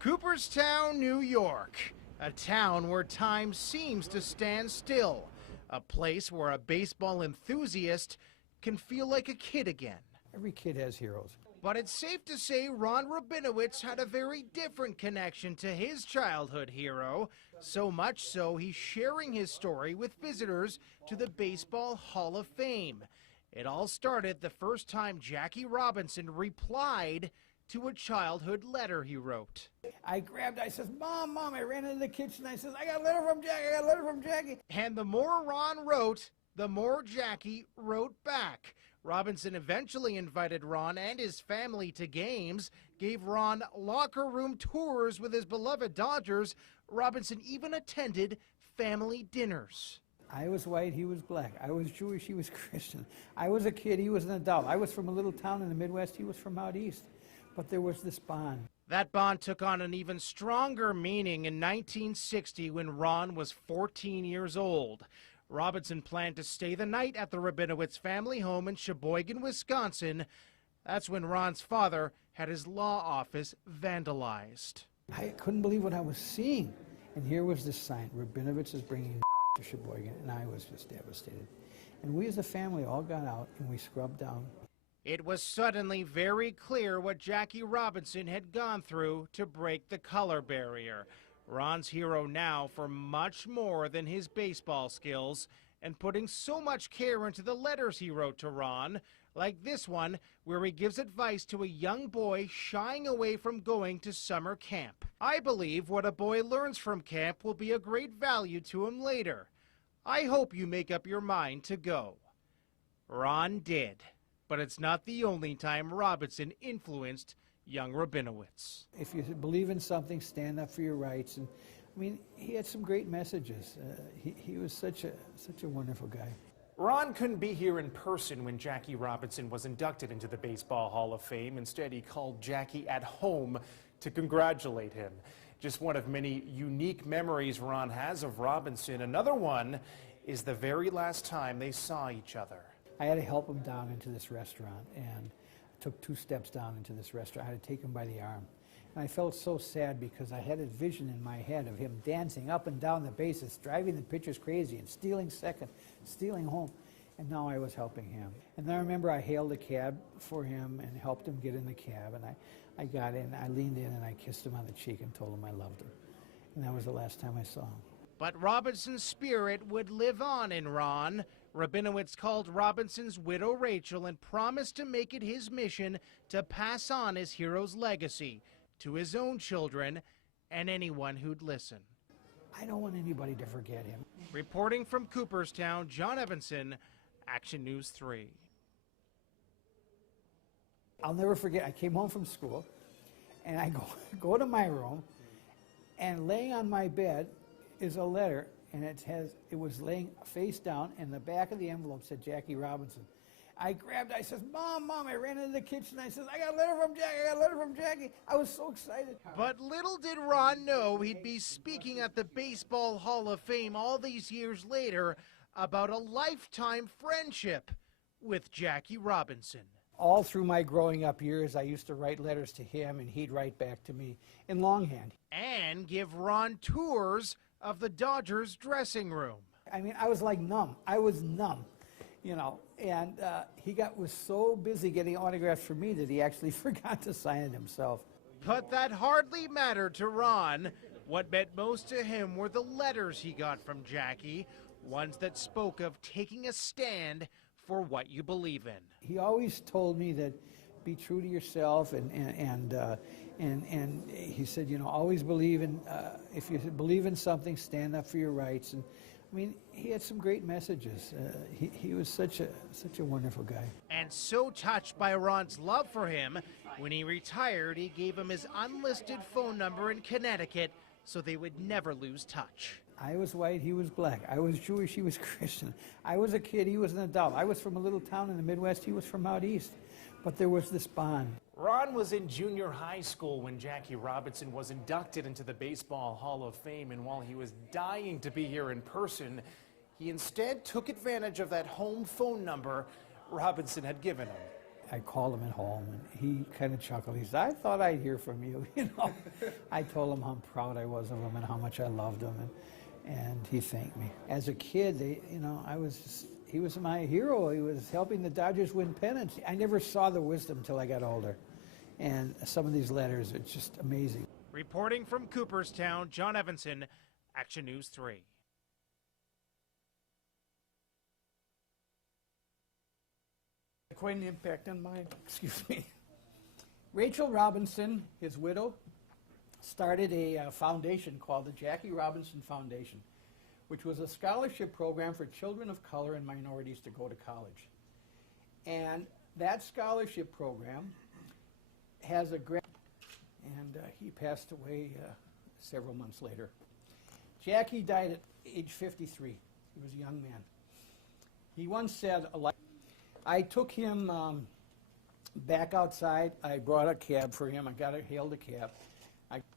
Cooperstown, New York, a town where time seems to stand still, a place where a baseball enthusiast can feel like a kid again. Every kid has heroes. But it's safe to say Ron Rabinovitz had a very different connection to his childhood hero, so much so he's sharing his story with visitors to the Baseball Hall of Fame. It all started the first time Jackie Robinson replied to a childhood letter he wrote. I says, Mom, I ran into the kitchen. I says, I got a letter from Jackie, And the more Ron wrote, the more Jackie wrote back. Robinson eventually invited Ron and his family to games, gave Ron locker room tours with his beloved Dodgers. Robinson even attended family dinners. I was white, he was black. I was Jewish, he was Christian. I was a kid, he was an adult. I was from a little town in the Midwest, he was from out east. But there was this bond. That bond took on an even stronger meaning in 1960 when Ron was 14 years old. Robinson planned to stay the night at the Rabinovitz family home in Sheboygan, Wisconsin. That's when Ron's father had his law office vandalized. I couldn't believe what I was seeing. And here was this sign, Rabinovitz is bringing to Sheboygan, and I was just devastated. And we as a family all got out and we scrubbed down. It was suddenly very clear what Jackie Robinson had gone through to break the color barrier. Ron's hero now for much more than his baseball skills, and putting so much care into the letters he wrote to Ron, like this one where he gives advice to a young boy shying away from going to summer camp. I believe what a boy learns from camp will be a great value to him later. I hope you make up your mind to go. Ron did. But it's not the only time Robinson influenced young Rabinovitz. If you believe in something, stand up for your rights. And I mean, he had some great messages. He was such a wonderful guy. Ron couldn't be here in person when Jackie Robinson was inducted into the Baseball Hall of Fame. Instead, he called Jackie at home to congratulate him. Just one of many unique memories Ron has of Robinson. Another one is the very last time they saw each other. I had to help him down into this restaurant, and I took 2 steps down into this restaurant. I had to take him by the arm. And I felt so sad because I had a vision in my head of him dancing up and down the bases, driving the pitchers crazy and stealing second, stealing home. And now I was helping him. And then I remember I hailed a cab for him and helped him get in the cab. And I got in, I leaned in, and I kissed him on the cheek and told him I loved him. And that was the last time I saw him. But Robinson's spirit would live on in Ron. Rabinovitz called Robinson's widow Rachel and promised to make it his mission to pass on his hero's legacy to his own children and anyone who'd listen. I don't want anybody to forget him. Reporting from Cooperstown, John Evanson, Action News 3. I'll never forget, I came home from school, and I go to my room, and laying on my bed is a letter, and it was laying face down, and the back of the envelope said Jackie Robinson. I says, Mom, I ran into the kitchen. I says, I got a letter from Jackie. I was so excited. But little did Ron know he'd be speaking at the Baseball Hall of Fame all these years later about a lifetime friendship with Jackie Robinson. All through my growing up years, I used to write letters to him, and he'd write back to me in longhand. And give Ron tours of the Dodgers dressing room. I mean, I was like numb. I was numb, you know. And he was so busy getting autographs for me that he actually forgot to sign it himself. But that hardly mattered to Ron. What meant most to him were the letters he got from Jackie, ones that spoke of taking a stand for what you believe in. He always told me that be true to yourself, and he said, you know, always believe in, if you believe in something, stand up for your rights. And I mean, he had some great messages. He was such a wonderful guy. And so touched by Ron's love for him, when he retired, he gave him his unlisted phone number in Connecticut so they would never lose touch. I was white, he was black. I was Jewish, he was Christian. I was a kid, he was an adult. I was from a little town in the Midwest, he was from out east. But there was this bond. Ron was in junior high school when Jackie Robinson was inducted into the Baseball Hall of Fame, and while he was dying to be here in person, he instead took advantage of that home phone number Robinson had given him. I called him at home, and he kind of chuckled. He said, I thought I'd hear from you, you know. I told him how proud I was of him and how much I loved him, and he thanked me. As a kid, he was my hero. He was helping the Dodgers win pennants. I never saw the wisdom until I got older. And some of these letters are just amazing. Reporting from Cooperstown, John Evanson, Action News 3. Quite an impact on mine. Excuse me. Rachel Robinson, his widow, started a foundation called the Jackie Robinson Foundation, which was a scholarship program for children of color and minorities to go to college. And that scholarship program has a grant, and he passed away several months later. Jackie died at age 53. He was a young man. He once said, I took him back outside. I brought a cab for him. Hailed a cab.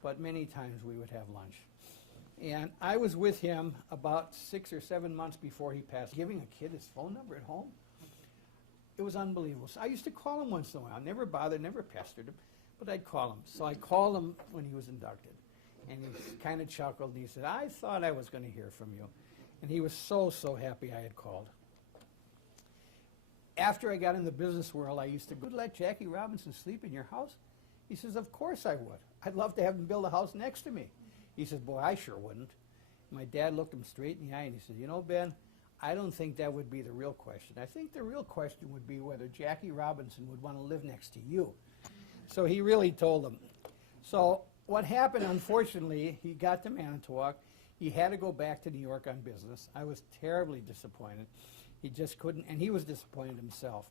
But many times we would have lunch. And I was with him about 6 or 7 months before he passed, giving a kid his phone number at home. It was unbelievable. So I used to call him once in a while. Never bothered, never pestered him, but I'd call him. So I called him when he was inducted. And he kind of chuckled, and he said, I thought I was going to hear from you. And he was so, so happy I had called. After I got in the business world, I used to go, let Jackie Robinson sleep in your house? He says, of course I would. I'd love to have him build a house next to me. He says, boy, I sure wouldn't. My dad looked him straight in the eye, and he said, you know, Ben, I don't think that would be the real question. I think the real question would be whether Jackie Robinson would want to live next to you. So he really told him. So what happened, unfortunately, he got to Manitowoc. He had to go back to New York on business. I was terribly disappointed. He just couldn't, and he was disappointed himself.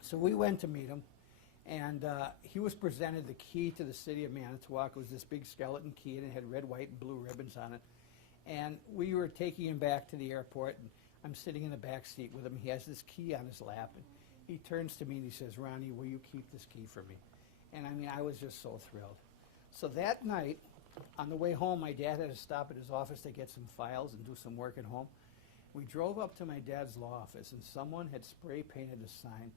So we went to meet him, and he was presented the key to the city of Manitowoc. It was this big skeleton key, and it had red, white, and blue ribbons on it. And we were taking him back to the airport, and I'm sitting in the back seat with him. He has this key on his lap, and he turns to me and he says, Ronnie, will you keep this key for me? And I mean, I was just so thrilled. So that night, on the way home, my dad had to stop at his office to get some files and do some work at home. We drove up to my dad's law office, and someone had spray painted a sign,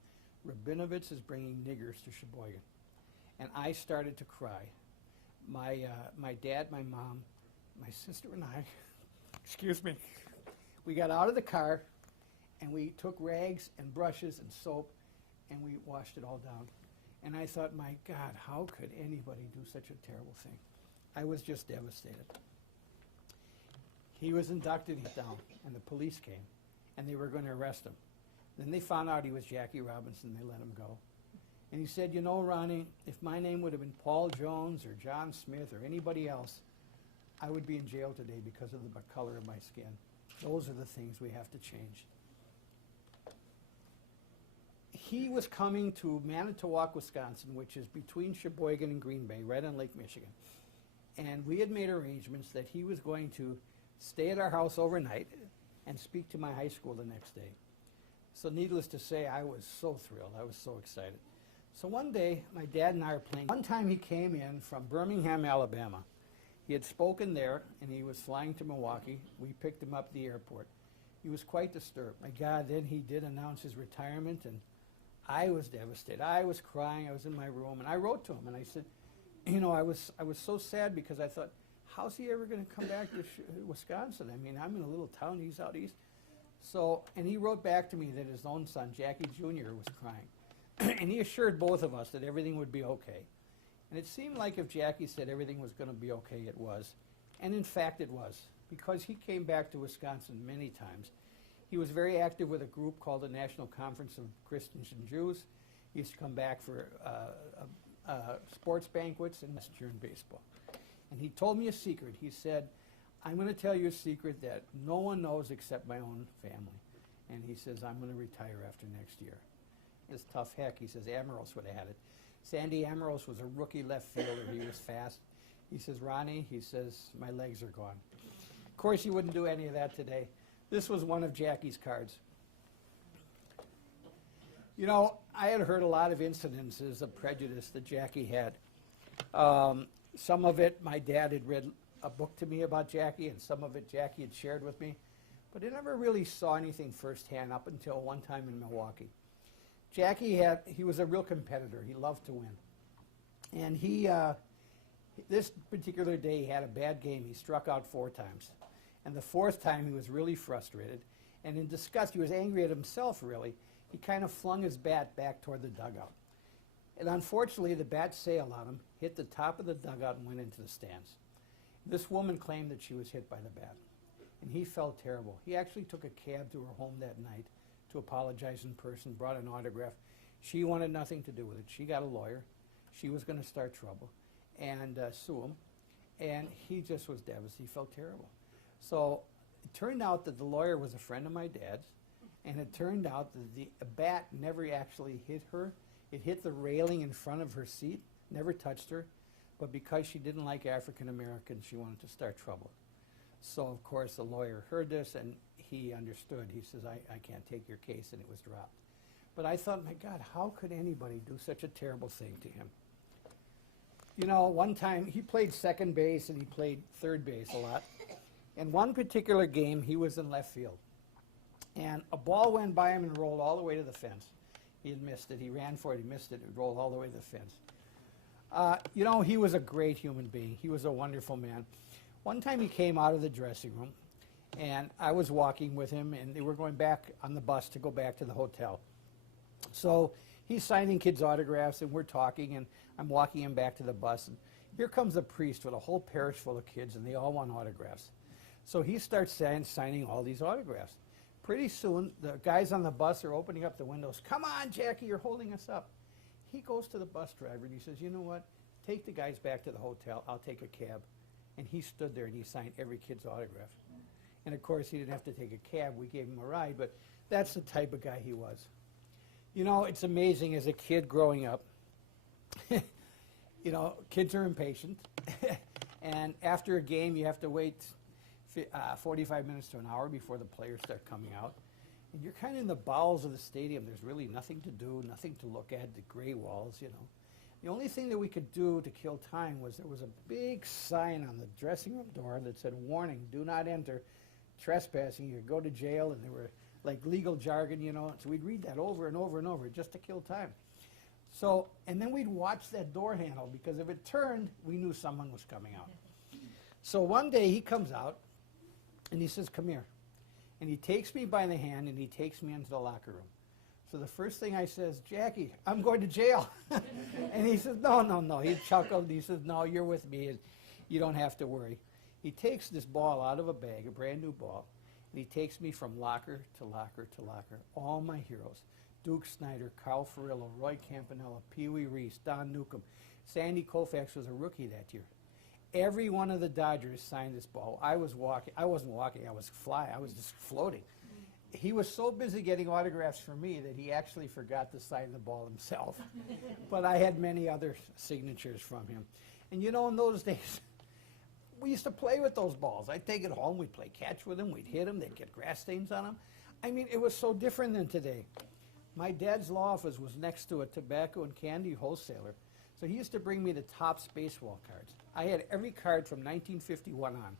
Rabinovitz is bringing niggers to Sheboygan. And I started to cry. My dad, my mom, my sister and I, excuse me, we got out of the car, and we took rags and brushes and soap, and we washed it all down. And I thought, my God, how could anybody do such a terrible thing? I was just devastated. He was inducted down, and the police came, and they were going to arrest him. Then they found out he was Jackie Robinson. They let him go. And he said, you know, Ronnie, if my name would have been Paul Jones or John Smith or anybody else, I would be in jail today because of the color of my skin. Those are the things we have to change. He was coming to Manitowoc, Wisconsin, which is between Sheboygan and Green Bay, right on Lake Michigan. And we had made arrangements that he was going to stay at our house overnight and speak to my high school the next day. So needless to say, I was so thrilled. I was so excited. So one day, my dad and I were playing. One time he came in from Birmingham, Alabama. He had spoken there, and he was flying to Milwaukee. We picked him up at the airport. He was quite disturbed. My God, then he did announce his retirement, and I was devastated. I was crying. I was in my room, and I wrote to him, and I said, you know, I was so sad because I thought, how's he ever going to come back to Wisconsin? I mean, I'm in a little town. He's out east. So, and he wrote back to me that his own son, Jackie Jr., was crying. And he assured both of us that everything would be okay. And it seemed like if Jackie said everything was going to be okay, it was. And in fact, it was. Because he came back to Wisconsin many times. He was very active with a group called the National Conference of Christians and Jews. He used to come back for sports banquets and during baseball. And he told me a secret. He said, I'm going to tell you a secret that no one knows except my own family. And he says, I'm going to retire after next year. It's tough heck. He says, Amoros would have had it. Sandy Amoros was a rookie left fielder. He was fast. He says, Ronnie, he says, my legs are gone. Of course, he wouldn't do any of that today. This was one of Jackie's cards. You know, I had heard a lot of incidences of prejudice that Jackie had. Some of it, my dad had read a book to me about Jackie, and some of it Jackie had shared with me. But I never really saw anything firsthand up until one time in Milwaukee. Jackie he was a real competitor. He loved to win. And this particular day, he had a bad game. He struck out 4 times. And the 4th time, he was really frustrated. And in disgust, he was angry at himself, really. He kind of flung his bat back toward the dugout. And unfortunately, the bat sailed on him, hit the top of the dugout, and went into the stands. This woman claimed that she was hit by the bat. And he felt terrible. He actually took a cab to her home that night to apologize in person, brought an autograph. She wanted nothing to do with it. She got a lawyer. She was going to start trouble and sue him. And he just was devastated. He felt terrible. So it turned out that the lawyer was a friend of my dad's, and it turned out that the bat never actually hit her. It hit the railing in front of her seat, never touched her, but because she didn't like African Americans, she wanted to start trouble. So, of course, the lawyer heard this, and he understood. He says, I can't take your case, and it was dropped. But I thought, my God, how could anybody do such a terrible thing to him? You know, one time, he played second base, and he played third base a lot. In one particular game, he was in left field. And a ball went by him and rolled all the way to the fence. He had missed it. He ran for it. He missed it. It rolled all the way to the fence. You know, he was a great human being. He was a wonderful man. One time he came out of the dressing room, and I was walking with him, and they were going back on the bus to go back to the hotel. So he's signing kids' autographs, and we're talking, and I'm walking him back to the bus. And here comes a priest with a whole parish full of kids, and they all want autographs. So he starts signing all these autographs. Pretty soon, the guys on the bus are opening up the windows. Come on, Jackie, you're holding us up. He goes to the bus driver, and he says, you know what? Take the guys back to the hotel. I'll take a cab. And he stood there, and he signed every kid's autograph. And, of course, he didn't have to take a cab. We gave him a ride, but that's the type of guy he was. You know, it's amazing as a kid growing up. You know, kids are impatient. And after a game, you have to wait 45 minutes to an hour before the players start coming out. And you're kind of in the bowels of the stadium. There's really nothing to do, nothing to look at, the gray walls, you know. The only thing that we could do to kill time was there was a big sign on the dressing room door that said, warning, do not enter, trespassing, you go to jail, and there were like legal jargon, you know. So we'd read that over and over and over just to kill time. So, and then we'd watch that door handle, because if it turned, we knew someone was coming out. So one day he comes out, and he says, come here. And he takes me by the hand, and he takes me into the locker room. So the first thing I says, Jackie, I'm going to jail. And he says, no, no, no. He chuckled. He says, no, you're with me. And you don't have to worry. He takes this ball out of a bag, a brand new ball, and he takes me from locker to locker to locker. All my heroes, Duke Snyder, Carl Furillo, Roy Campanella, Pee Wee Reese, Don Newcomb. Sandy Koufax was a rookie that year. Every one of the Dodgers signed this ball. I wasn't walking, I was flying, I was just floating. He was so busy getting autographs for me that he actually forgot to sign the ball himself. But I had many other signatures from him. And you know, in those days, we used to play with those balls. I'd take it home, we'd play catch with them, we'd hit them, they'd get grass stains on them. I mean, it was so different than today. My dad's law office was next to a tobacco and candy wholesaler. So he used to bring me the Topps baseball cards. I had every card from 1951 on.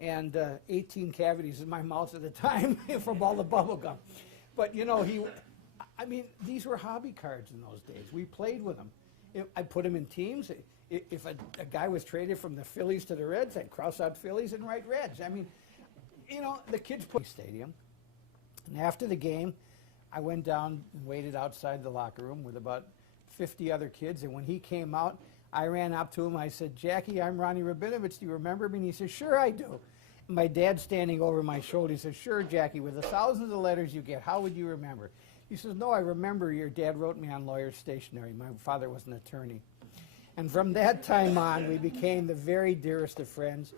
And 18 cavities in my mouth at the time from all the bubble gum. But, you know, I mean, these were hobby cards in those days. We played with them. I put them in teams. If a guy was traded from the Phillies to the Reds, I'd cross out Phillies and write Reds. I mean, you know, the kids put stadium. And after the game, I went down and waited outside the locker room with about 50 other kids. And when he came out, I ran up to him. I said, Jackie, I'm Ronnie Rabinovitz. Do you remember me? And he said, sure, I do. And my dad standing over my shoulder, he said, sure, Jackie, with the thousands of letters you get, how would you remember? He says, no, I remember your dad wrote me on lawyer's stationery. My father was an attorney. And from that time on, we became the very dearest of friends.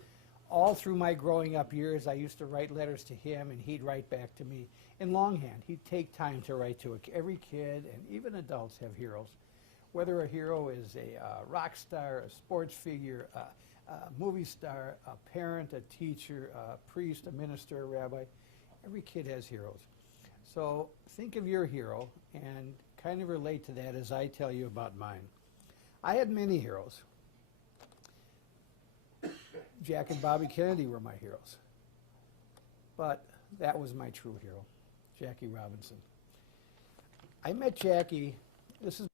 All through my growing up years, I used to write letters to him, and he'd write back to me in longhand. He'd take time to write to every kid, and even adults have heroes. Whether a hero is a rock star, a sports figure, a movie star, a parent, a teacher, a priest, a minister, a rabbi, every kid has heroes. So think of your hero and kind of relate to that as I tell you about mine. I had many heroes. Jack and Bobby Kennedy were my heroes. But that was my true hero, Jackie Robinson. I met Jackie, this is